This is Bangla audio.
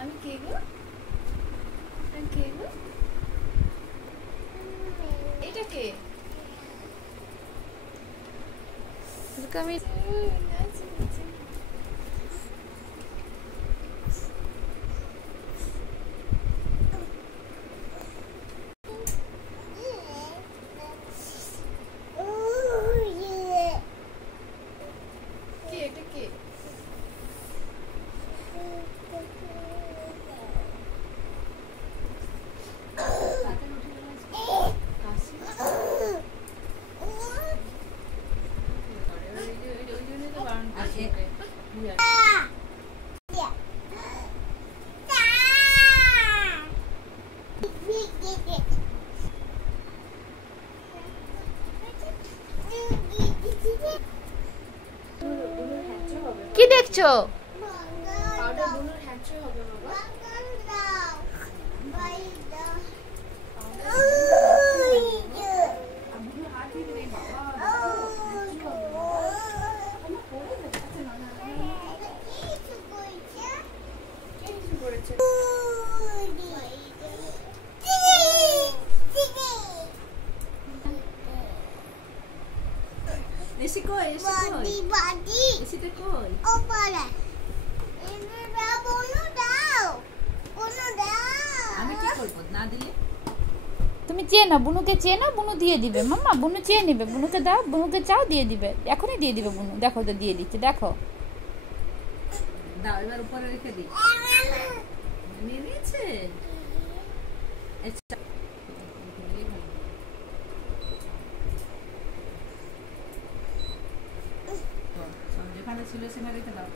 আমি কে গো? কে গো? এটা কে? আমি কি দেখছো? এসি কই? এসি কই? বাদি এসিটা কই? ওপারে। এটা বনু দাও। বনু দাও। আমি কি করব না দিলে? তুমি চেয়ে নাও, বুনুকে চেয়ে নাও, বুনু দিয়ে দিবে। মাম্মা বুনু চেয়ে নেবে, বুনুকে দাও, বুনুকে চাও দিয়ে দিবে, এখনই দিয়ে দিবে বুনু। দেখো তো দিয়ে দিচ্ছে, দেখো। দাও এবার উপরে রেখে দিই। নিয়ে নিয়েছে? আচ্ছা যেখানে ছিল সেখানে রেখে দাও।